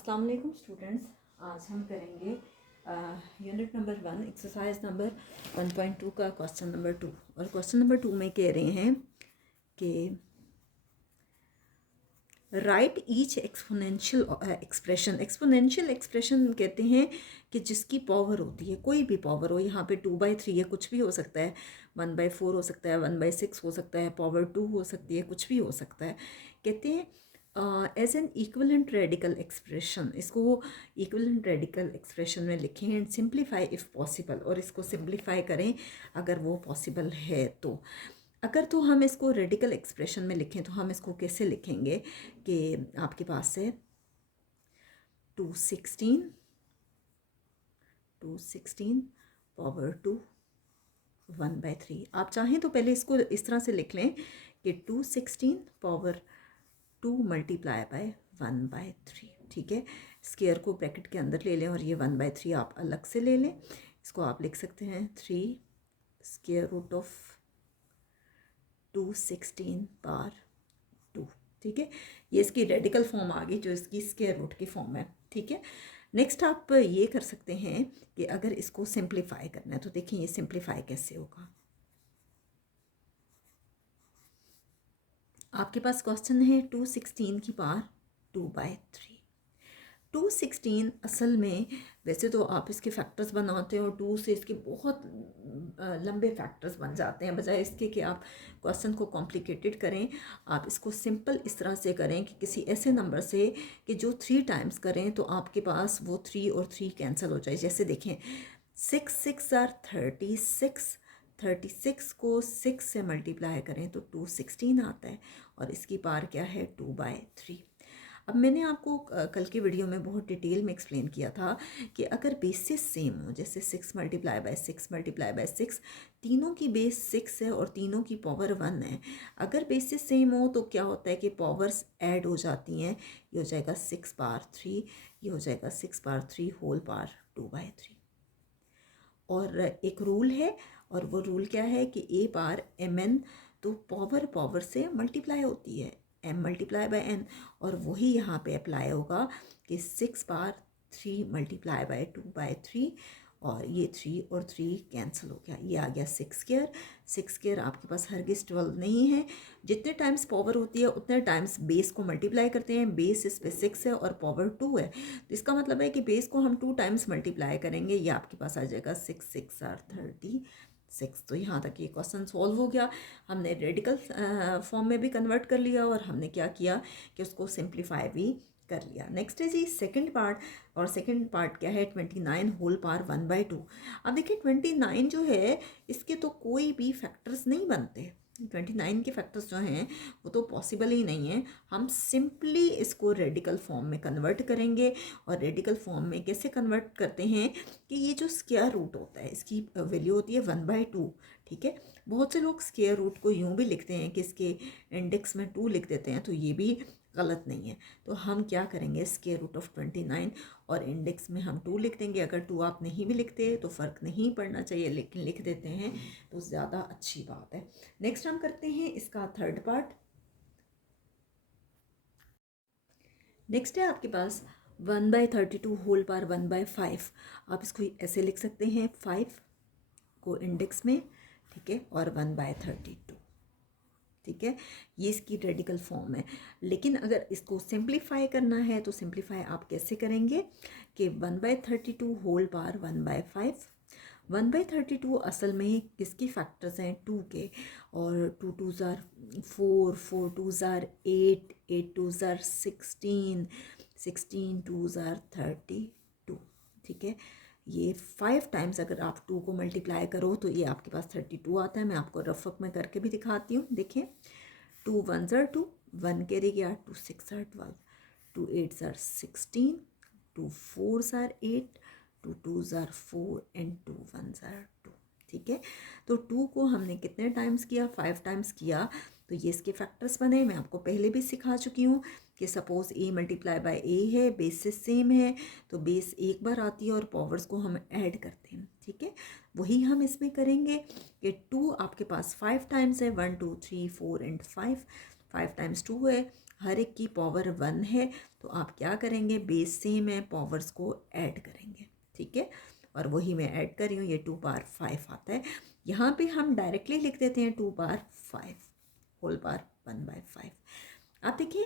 अस्सलाम वालेकुम स्टूडेंट्स। आज हम करेंगे यूनिट नंबर 1 एक्सरसाइज नंबर 1.2 का क्वेश्चन नंबर 2। और क्वेश्चन नंबर 2 में कह रहे हैं कि right each exponential expression. Exponential expression कहते हैं कि जिसकी पावर होती है, कोई भी पावर हो, यहाँ पे 2/3 है, कुछ भी हो सकता है, 1/4 हो सकता है, 1/6 हो सकता है, पावर 2 हो सकती है, कुछ भी हो सकता है। कहते हैं as an equivalent radical expression. इसको इक्विवेलेंट रेडिकल एक्सप्रेशन में लिखें एंड सिंप्लीफाई इफ़ पॉसिबल, और इसको सिंप्लीफाई करें अगर वो पॉसिबल है तो। अगर तो हम इसको रेडिकल एक्सप्रेशन में लिखें तो हम इसको कैसे लिखेंगे कि आपके पास है 216 पावर 2 1/3। आप चाहें तो पहले इसको इस तरह से लिख लें कि 216 पावर 2 मल्टीप्लाई बाय 1/3। ठीक है, स्क्वायर को ब्रैकेट के अंदर ले लें और ये 1/3 आप अलग से ले लें। इसको आप लिख सकते हैं 3 स्क्वायर रूट ऑफ 216 पावर 2। ठीक है, ये इसकी रेडिकल फॉर्म आ गई जो इसकी स्क्वायर रूट की फॉर्म है। ठीक है, नेक्स्ट आप ये कर सकते हैं कि अगर इसको सिंप्लीफाई करना है तो देखिए ये सिंप्लीफाई कैसे होगा। आपके पास क्वेश्चन है 216 की पावर 2/3। 216 असल में वैसे तो आप इसके फैक्टर्स बनाते हो और 2 से इसके बहुत लंबे फैक्टर्स बन जाते हैं, बजाय इसके कि आप क्वेश्चन को कॉम्प्लिकेटेड करें। आप इसको सिंपल इस तरह से करें कि किसी ऐसे नंबर से कि जो 3 टाइम्स करें तो आपके पास वो 3 और 3 कैंसिल हो जाए। जैसे देखें 6 6 आर 36, 36 को 6 से मल्टीप्लाई करें तो 216 आता है और इसकी पावर क्या है 2/3। अब मैंने आपको कल की वीडियो में बहुत डिटेल में एक्सप्लेन किया था कि अगर बेसिस सेम हो, जैसे 6 मल्टीप्लाई बाय 6 मल्टीप्लाई बाय 6, तीनों की बेस 6 है और तीनों की पावर 1 है। अगर बेसिस सेम हो तो क्या होता है कि पावर्स ऐड हो जाती हैं। ये हो जाएगा 6 पावर 3, ये हो जाएगा 6 पावर 3 होल पावर 2/3। और एक रूल है, और वो रूल क्या है कि ए पावर mn, तो पावर से मल्टीप्लाई होती है, m मल्टीप्लाई बाय n, और वही यहाँ पे अप्लाई होगा कि 6 पावर 3 मल्टीप्लाई बाय 2/3, और ये 3 और 3 कैंसिल हो गया, ये आ गया 6 स्क्वायर। 6 स्क्वायर आपके पास हरगिज़ 12 नहीं है। जितने टाइम्स पावर होती है उतने टाइम्स बेस को मल्टीप्लाई करते हैं। बेस इस पे 6 है और पावर 2 है, तो इसका मतलब है कि बेस को हम 2 टाइम्स मल्टीप्लाई करेंगे, ये आपके पास आ जाएगा 6 6 आर 36। तो यहाँ तक ये क्वेश्चन सॉल्व हो गया। हमने रेडिकल फॉर्म में भी कन्वर्ट कर लिया और हमने क्या किया कि उसको सिंप्लीफाई भी कर लिया। नेक्स्ट है जी सेकंड पार्ट, और सेकंड पार्ट क्या है 29 होल पावर 1/2। अब देखिए 29 जो है इसके तो कोई भी फैक्टर्स नहीं बनते। 29 के फैक्टर्स जो हैं वो तो पॉसिबल ही नहीं है। हम सिंपली इसको रेडिकल फॉर्म में कन्वर्ट करेंगे। और रेडिकल फॉर्म में कैसे कन्वर्ट करते हैं कि ये जो स्क्वायर रूट होता है इसकी वैल्यू होती है 1/2। ठीक है, बहुत से लोग स्क्वायर रूट को यूँ भी लिखते हैं कि इसके इंडेक्स में 2 लिख देते हैं, तो ये भी गलत नहीं है। तो हम क्या करेंगे, स्क्वायर रूट ऑफ 29 और इंडेक्स में हम 2 लिख देंगे। अगर 2 आप नहीं भी लिखते तो फ़र्क नहीं पड़ना चाहिए, लेकिन लिख देते हैं तो ज़्यादा अच्छी बात है। नेक्स्ट हम करते हैं इसका थर्ड पार्ट। नेक्स्ट है आपके पास 1/32 होल पावर 1/5। आप इसको ऐसे लिख सकते हैं 5 को इंडेक्स में, ठीक है, और 1/32। ठीक है, ये इसकी रेडिकल फॉर्म है। लेकिन अगर इसको सिंप्लीफाई करना है तो सिंप्लीफाई आप कैसे करेंगे कि 1/32 होल पावर 1/5। 1/32 असल में किसकी फैक्टर्स हैं 2 के, और 2 2 ज़ार 4, 4 2 ज़ार 8, 8 2 ज़ार 16, 16 2 ज़ार 32। ठीक है, ये 5 टाइम्स अगर आप 2 को मल्टीप्लाई करो तो ये आपके पास 32 आता है। मैं आपको रफक में करके भी दिखाती हूँ। देखें 2 1 ज़ार 2, 1 कैरी गया, 2 6 ज़ार 12, 2 8 ज़ार 16, 2 4 ज़ार 8, 2 2 ज़ार 4 एंड 2 1 ज़ार 2। ठीक है, तो 2 को हमने कितने टाइम्स किया, 5 टाइम्स किया, तो ये इसके फैक्टर्स बने। मैं आपको पहले भी सिखा चुकी हूँ कि सपोज़ ए मल्टीप्लाई बाय ए है, बेसिस सेम है, तो बेस एक बार आती है और पावर्स को हम ऐड करते हैं। ठीक है, वही हम इसमें करेंगे कि 2 आपके पास 5 टाइम्स है, 1 2 3 4 एंड 5, 5 टाइम्स 2 है, हर एक की पावर 1 है, तो आप क्या करेंगे, बेस सेम है, पावर्स को ऐड करेंगे, ठीक है। और वही मैं ऐड कर रही हूँ, ये 2 पावर 5 आता है। यहाँ पे हम डायरेक्टली लिख देते हैं 2 पावर 5 होल पावर 1/5। आप देखिए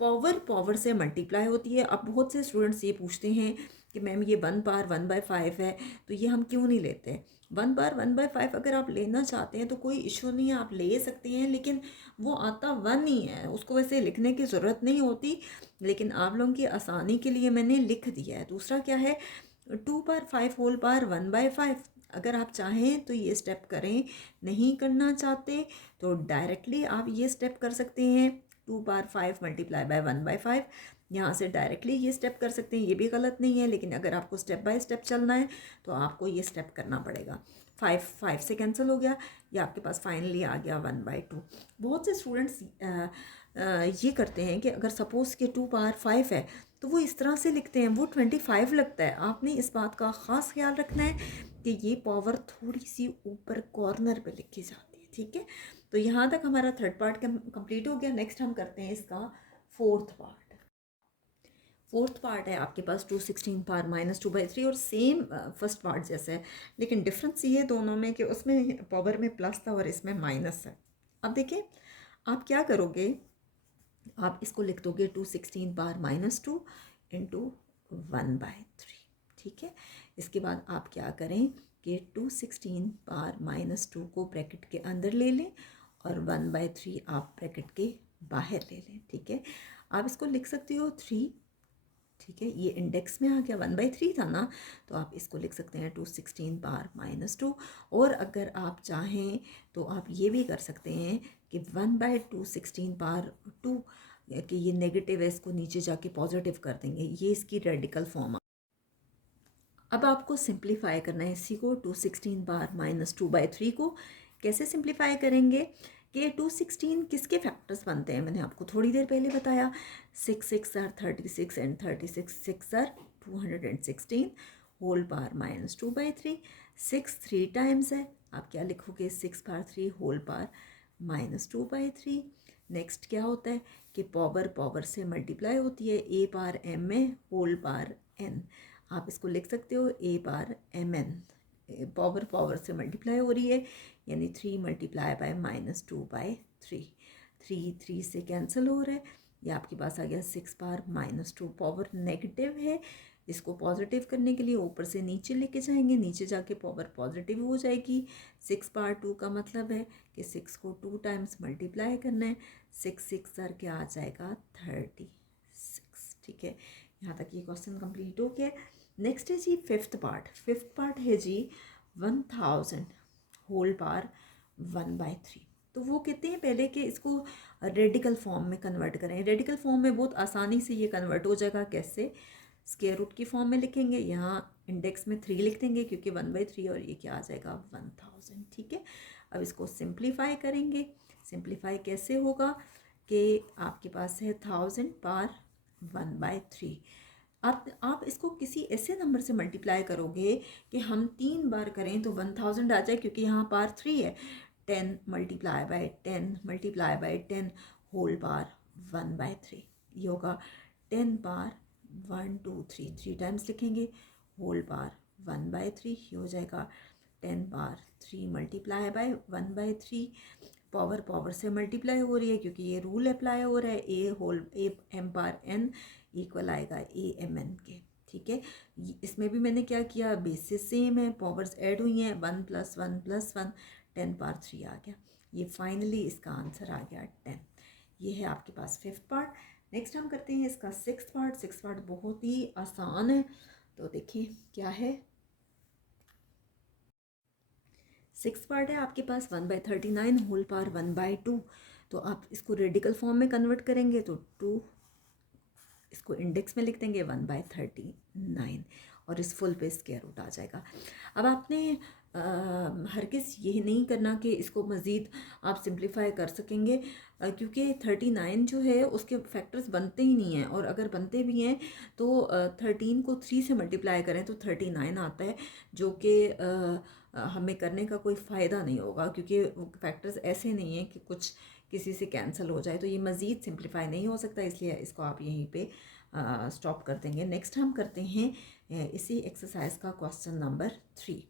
पावर पावर से मल्टीप्लाई होती है। अब बहुत से स्टूडेंट्स ये पूछते हैं कि मैम ये 1 पावर 1/5 है, तो ये हम क्यों नहीं लेते। 1 पावर 1/5 अगर आप लेना चाहते हैं तो कोई इशू नहीं है, आप ले सकते हैं, लेकिन वो आता 1 ही है, उसको वैसे लिखने की ज़रूरत नहीं होती, लेकिन आप लोगों की आसानी के लिए मैंने लिख दिया है। दूसरा क्या है, 2 पावर 5 होल पावर 1/5। अगर आप चाहें तो ये स्टेप करें, नहीं करना चाहते तो डायरेक्टली आप ये स्टेप कर सकते हैं, 2 पावर 5 मल्टीप्लाई बाय 1/5। यहाँ से डायरेक्टली ये स्टेप कर सकते हैं, ये भी गलत नहीं है, लेकिन अगर आपको स्टेप बाय स्टेप चलना है तो आपको ये स्टेप करना पड़ेगा। 5 से कैंसिल हो गया, ये आपके पास फाइनली आ गया 1/2। बहुत से स्टूडेंट्स ये करते हैं कि अगर सपोज़ कि 2 पावर 5 है तो वो इस तरह से लिखते हैं, वो 25 लगता है। आपने इस बात का ख़ास ख्याल रखना है कि ये पावर थोड़ी सी ऊपर कॉर्नर पे लिखी जाती है, ठीक है। तो यहाँ तक हमारा थर्ड पार्ट कंप्लीट हो गया। नेक्स्ट हम करते हैं इसका फोर्थ पार्ट। फोर्थ पार्ट है आपके पास 216 पावर -2/3 और सेम फर्स्ट पार्ट जैसा है, लेकिन डिफरेंस ये है दोनों में कि उसमें पावर में प्लस था और इसमें माइनस है। अब देखिए आप क्या करोगे, आप इसको लिख दोगे 216 पावर -2 इंटू 1/3, ठीक है। इसके बाद आप क्या करें कि 216 पावर -2 को ब्रैकेट के अंदर ले लें और 1/3 आप ब्रैकेट के बाहर ले लें, ठीक है। आप इसको लिख सकते हो 3, ठीक है। ये इंडेक्स में आ गया 1/3 था ना, तो आप इसको लिख सकते हैं 216 पावर -2। और अगर आप चाहें तो आप ये भी कर सकते हैं कि 1/216 पावर 2, कि ये नेगेटिव है, इसको नीचे जाके पॉजिटिव कर देंगे, ये इसकी रेडिकल फॉर्म। अब आपको सिंप्लीफाई करना है इसी को, 216 पावर -2/3 को कैसे सिंप्लीफाई करेंगे कि 216 किसके फैक्टर्स बनते हैं, मैंने आपको थोड़ी देर पहले बताया। 6 6 are 36 and 36 6 are 216 whole power -2/3। 6 3 times है, आप क्या लिखोगे, 6 पावर 3 होल पावर -2/3। नेक्स्ट क्या होता है कि पावर पावर से मल्टीप्लाई होती है, a पावर m में होल पावर n। आप इसको लिख सकते हो a power mn, power power से मल्टीप्लाई हो रही है, यानी 3 मल्टीप्लाई बाय -2/3। 3 3 से कैंसिल हो रहा है, ये आपके पास आ गया 6 पावर -2। पावर नेगेटिव है, इसको पॉजिटिव करने के लिए ऊपर से नीचे लेके जाएंगे, नीचे जाके पावर पॉजिटिव हो जाएगी। 6 पावर 2 का मतलब है कि 6 को 2 टाइम्स मल्टीप्लाई करना है, 6 6 सर क्या आ जाएगा 36, ठीक है। यहाँ तक ये क्वेश्चन कंप्लीट हो गया। नेक्स्ट है जी फिफ्थ पार्ट। फिफ्थ पार्ट है जी 1000 होल पावर 1/3। तो वो कहते हैं पहले कि इसको रेडिकल फॉर्म में कन्वर्ट करें। रेडिकल फॉर्म में बहुत आसानी से ये कन्वर्ट हो जाएगा, कैसे, स्क्वायर रूट की फॉर्म में लिखेंगे, यहाँ इंडेक्स में 3 लिख देंगे क्योंकि 1/3, और ये क्या आ जाएगा 1000, ठीक है। अब इसको सिंप्लीफाई करेंगे। सिंप्लीफाई कैसे होगा कि आपके पास है 1000 पावर 1/3। आप इसको किसी ऐसे नंबर से मल्टीप्लाई करोगे कि हम 3 बार करें तो 1000 आ जाए, क्योंकि यहाँ पावर 3 है। 10 multiply by 10 multiply by 10 whole power 1/3, ये होगा 10 पावर 1 2 3, 3 टाइम्स लिखेंगे, होल पावर 1/3, ये हो जाएगा 10 power 3 multiply by 1/3। Power power से मल्टीप्लाई हो रही है क्योंकि ये रूल अप्लाई हो रहा है, a m power n equal आएगा ए एम एन के, ठीक है। इसमें भी मैंने क्या किया, बेसिस सेम है, पावर्स ऐड हुई हैं, 1 + 1 + 1 10 पावर 3 आ गया। ये फाइनली इसका आंसर आ गया 10। ये है आपके पास फिफ्थ पार्ट। नेक्स्ट हम करते हैं इसका सिक्स्थ पार्ट। सिक्स्थ पार्ट बहुत ही आसान है, तो देखिए क्या है। सिक्स पार्ट है आपके पास 1/39 होल पावर 1/2। तो आप इसको रेडिकल फॉर्म में कन्वर्ट करेंगे तो 2, इसको इंडेक्स में लिख देंगे 1/39, और इस फुल पे स्क्वायर रूट आ जाएगा। अब आपने हरगिज़ ये नहीं करना कि इसको मज़ीद आप सिंप्लीफाई कर सकेंगे, क्योंकि 39 जो है उसके फैक्टर्स बनते ही नहीं हैं, और अगर बनते भी हैं तो 13 को 3 से मल्टीप्लाई करें तो 39 आता है, जो कि हमें करने का कोई फ़ायदा नहीं होगा, क्योंकि फैक्टर्स ऐसे नहीं हैं कि कुछ किसी से कैंसिल हो जाए, तो ये मज़ीद सिंप्लीफाई नहीं हो सकता, इसलिए इसको आप यहीं पे स्टॉप कर देंगे। नेक्स्ट हम करते हैं इसी एक्सरसाइज का क्वेश्चन नंबर 3।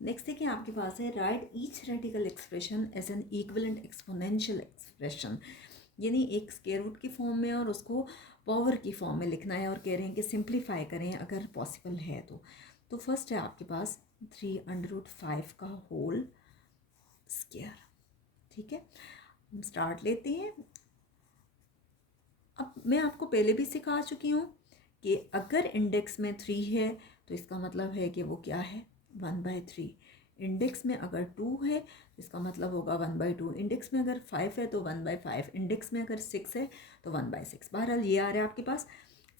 नेक्स्ट देखिए आपके पास है, write each radical expression as an equivalent exponential expression, यानी एक स्क्वायर रूट की फॉर्म में और उसको पावर की फॉर्म में लिखना है, और कह रहे हैं कि सिंप्लीफाई करें अगर पॉसिबल है तो फर्स्ट है आपके पास 3√5 का होल स्क्वायर। ठीक है, हम स्टार्ट लेते हैं। अब मैं आपको पहले भी सिखा चुकी हूँ कि अगर इंडेक्स में 3 है तो इसका मतलब है कि वो क्या है, 1/3। इंडेक्स में अगर 2 है तो इसका मतलब होगा 1/2। इंडेक्स में अगर 5 है तो 1/5। इंडेक्स में अगर 6 है तो 1/6। बहरहाल ये आ रहा है आपके पास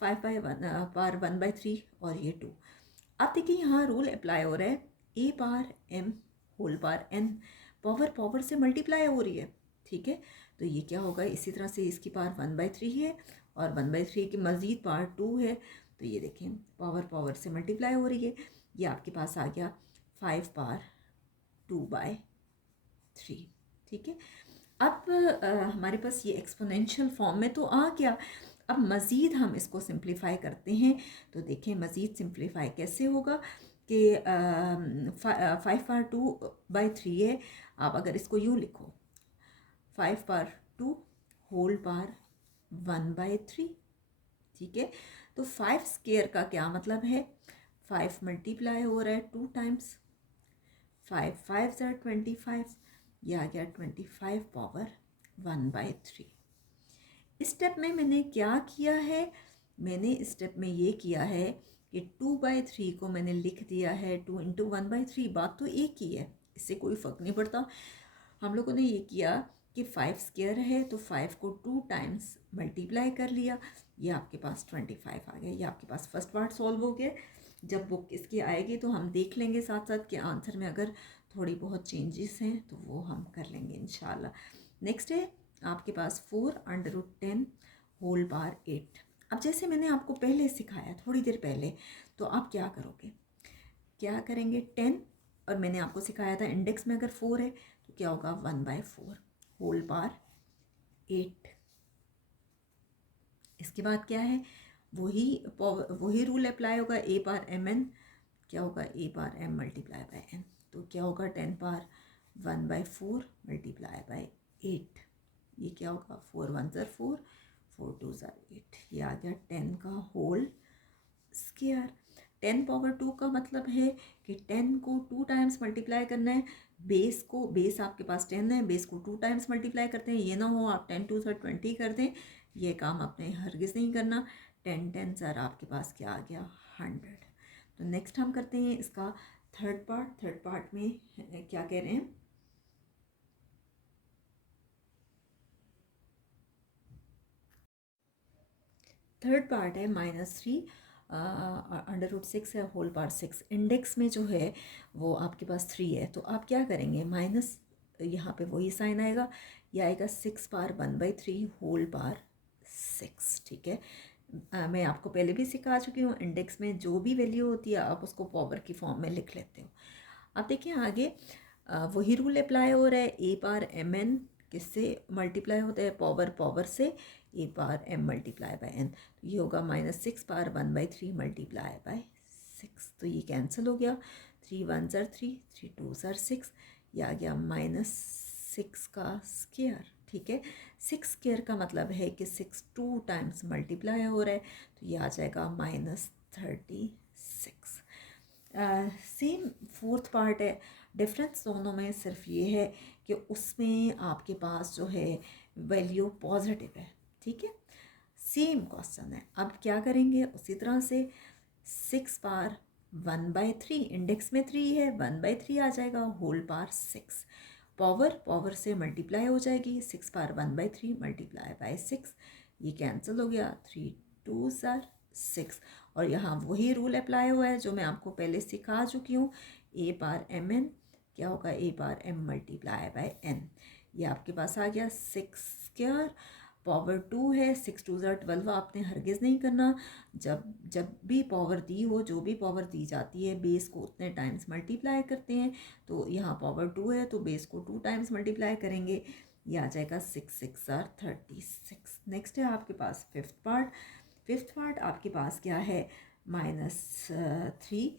5/1/3 और ये 2। अब देखिए यहाँ रूल अप्लाई हो रहा है, A power M whole power N, power power से मल्टीप्लाई हो रही है। ठीक है, तो ये क्या होगा, इसी तरह से इसकी पावर 1/3 है और 1/3 की मज़ीद पावर 2 है, तो ये देखें पावर पावर से मल्टीप्लाई हो रही है। ये आपके पास आ गया 5 पावर 2/3। ठीक है, अब हमारे पास ये एक्सपोनेंशियल फॉर्म में तो आ गया। अब मज़ीद हम इसको सिंप्लीफाई करते हैं, तो देखें मज़ीद सिंप्लीफाई कैसे होगा कि 5/2/3 है। आप अगर इसको यूँ लिखो 5/2 होल पावर 1/3। ठीक है, तो 5 स्क्वायर का क्या मतलब है, 5 मल्टीप्लाई हो रहा है 2 टाइम्स, 5 5 ज़ा 25, ये आ गया 25 पावर 1/3। इस स्टेप में मैंने क्या किया है, मैंने इस स्टेप में ये किया है कि 2/3 को मैंने लिख दिया है 2 × 1/3। बात तो एक ही है, इससे कोई फ़र्क नहीं पड़ता। हम लोगों ने ये किया कि 5 स्क्वायर है तो 5 को 2 टाइम्स मल्टीप्लाई कर लिया, ये आपके पास 25 आ गया। ये आपके पास फर्स्ट पार्ट सॉल्व हो गया। जब बुक इसकी आएगी तो हम देख लेंगे साथ साथ कि आंसर में अगर थोड़ी बहुत चेंजेस हैं तो वो हम कर लेंगे इंशाल्लाह। नेक्स्ट है आपके पास 4√10 होल पावर 8। अब जैसे मैंने आपको पहले सिखाया थोड़ी देर पहले, तो आप क्या करोगे, क्या करेंगे 10, और मैंने आपको सिखाया था इंडेक्स में अगर 4 है तो क्या होगा 1/4 होल पावर 8। इसके बाद क्या है, वही रूल अप्लाई होगा, ए पावर एम एन क्या होगा, A power M multiply by N, तो क्या होगा 10 पावर 1/4 मल्टीप्लाई बाय 8। ये क्या होगा 4 1 ज़ा 4, 4 2 ज़ा 8, ये आ गया 10 का होल स्क्वायर। 10 पावर 2 का मतलब है कि 10 को 2 टाइम्स मल्टीप्लाई करना है। बेस आपके पास 10 है, बेस को 2 टाइम्स मल्टीप्लाई करते हैं। ये ना हो आप 10 2 ज़ा 20 कर दें, ये काम आपने हरगिज़ नहीं करना। 10 10 ज़र आपके पास क्या आ गया 100। तो नेक्स्ट हम करते हैं इसका थर्ड पार्ट में क्या कह रहे हैं, थर्ड पार्ट है -3 √6 है होल पावर 6। इंडेक्स में जो है वो आपके पास 3 है, तो आप क्या करेंगे माइनस, यहाँ पे वही साइन आएगा, ये आएगा 6 पावर 1/3 होल पावर 6। ठीक है, मैं आपको पहले भी सिखा चुकी हूँ, इंडेक्स में जो भी वैल्यू होती है आप उसको पावर की फॉर्म में लिख लेते हो। अब देखिए आगे वही रूल अप्लाई हो रहा है, ए पावर एम एन किससे मल्टीप्लाई होता है, पावर पावर से, A power M multiply by N, तो ये होगा -6 पावर 1/3 मल्टीप्लाई बाय 6, तो ये कैंसिल हो गया। 3 1 ज़र 3, 3 2 ज़र 6, ये आ गया -6 का स्क्वायर। ठीक है, 6 स्क्वायर का मतलब है कि 6 2 टाइम्स मल्टीप्लाई हो रहा है, तो ये आ जाएगा -36। सेम फोर्थ पार्ट है, डिफरेंस दोनों में सिर्फ ये है कि उसमें आपके पास जो है वैल्यू पॉजिटिव है। ठीक है, सेम क्वेश्चन है। अब क्या करेंगे उसी तरह से 6 पावर 1/3, इंडेक्स में 3 है, 1/3 आ जाएगा होल पावर 6, पावर पावर से मल्टीप्लाई हो जाएगी, 6 पावर 1/3 मल्टीप्लाई बाय 6, ये कैंसिल हो गया, 3 2 ज़र 6, और यहाँ वही रूल अप्लाई हुआ है जो मैं आपको पहले सिखा चुकी हूँ, ए पावर एम एन क्या होगा, A power M multiply by N. ये आपके पास आ गया 6 स्क्वायर, पावर 2 है, 6 2 ज़ा 12 आपने हरगिज़ नहीं करना। जब जब भी पावर दी हो, जो भी पावर दी जाती है, बेस को उतने टाइम्स मल्टीप्लाई करते हैं। तो यहाँ पावर 2 है तो बेस को 2 टाइम्स मल्टीप्लाई करेंगे, ये आ जाएगा 6 6 ज़ा 36। नेक्स्ट है आपके पास फिफ्थ पार्ट। फिफ्थ पार्ट आपके पास क्या है, -3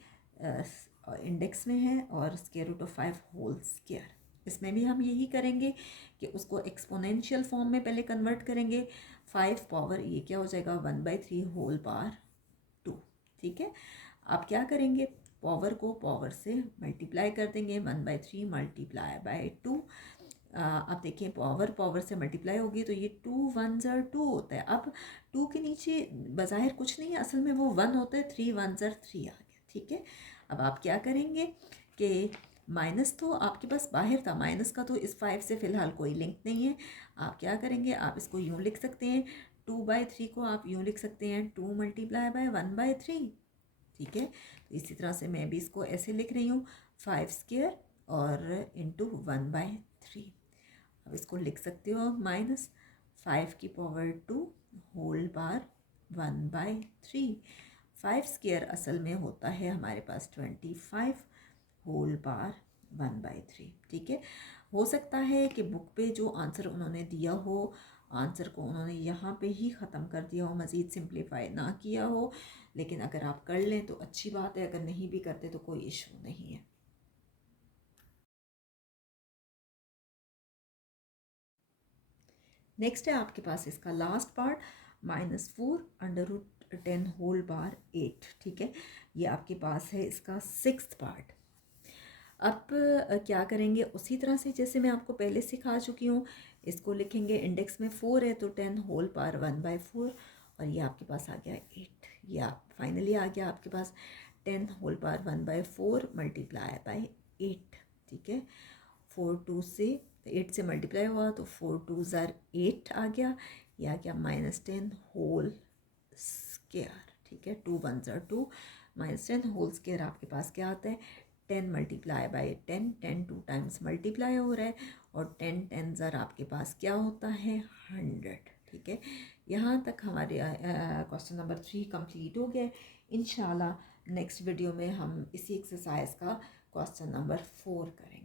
इंडेक्स में है और square root of 5 whole square. इसमें भी हम यही करेंगे कि उसको एक्सपोनेंशियल फॉर्म में पहले कन्वर्ट करेंगे। 5 पावर ये क्या हो जाएगा 1/3 होल पावर 2। ठीक है, आप क्या करेंगे, पावर को पावर से मल्टीप्लाई कर देंगे, 1/3 मल्टीप्लाई बाय 2। आप देखिए पावर पावर से मल्टीप्लाई होगी तो ये 2 1 ज़ा 2 होता है। अब 2 के नीचे बज़ाहिर कुछ नहीं है, असल में वो 1 होता है, 3 1 ज़ा 3 आ गया। ठीक है, अब आप क्या करेंगे कि माइनस तो आपके पास बाहर था, माइनस का तो इस 5 से फ़िलहाल कोई लिंक नहीं है। आप क्या करेंगे, आप इसको यूँ लिख सकते हैं, 2/3 को आप यूँ लिख सकते हैं 2 मल्टीप्लाई बाय 1/3। ठीक है, तो इसी तरह से मैं भी इसको ऐसे लिख रही हूँ, 5 स्क्वायर और इंटू 1/3। अब इसको लिख सकते हो -5 की पावर 2 होल बार 1/3। 5 स्क्वायर असल में होता है हमारे पास 25 होल बार 1/3। ठीक है, हो सकता है कि बुक पे जो आंसर उन्होंने दिया हो, आंसर को उन्होंने यहाँ पे ही ख़त्म कर दिया हो, मज़ीद सिंप्लीफाई ना किया हो, लेकिन अगर आप कर लें तो अच्छी बात है, अगर नहीं भी करते तो कोई इशू नहीं है। नेक्स्ट है आपके पास इसका लास्ट पार्ट, -4√10 होल बार 8। ठीक है, ये आपके पास है इसका सिक्स्थ पार्ट। अब क्या करेंगे, उसी तरह से जैसे मैं आपको पहले सिखा चुकी हूँ, इसको लिखेंगे, इंडेक्स में 4 है तो 10 होल पावर 1/4 और ये आपके पास आ गया 8। ये आप फाइनली आ गया आपके पास 10 होल पावर 1/4 मल्टीप्लाई बाय 8। ठीक है, 4 2 से 8 से मल्टीप्लाई हुआ तो 4 2 ज़ा 8 आ गया, ये आ गया -10 होल स्क्वायर। ठीक है, 2 1 ज़ा 2, -10 होल स्क्वायर आपके पास क्या आता है 10 मल्टीप्लाई बाय 10, 10 2 टाइम्स मल्टीप्लाई हो रहा है और 10 10 ज़र आपके पास क्या होता है 100। ठीक है, यहाँ तक हमारे क्वेश्चन नंबर 3 कंप्लीट हो गया। इंशाल्लाह नेक्स्ट वीडियो में हम इसी एक्सरसाइज का क्वेश्चन नंबर 4 करेंगे।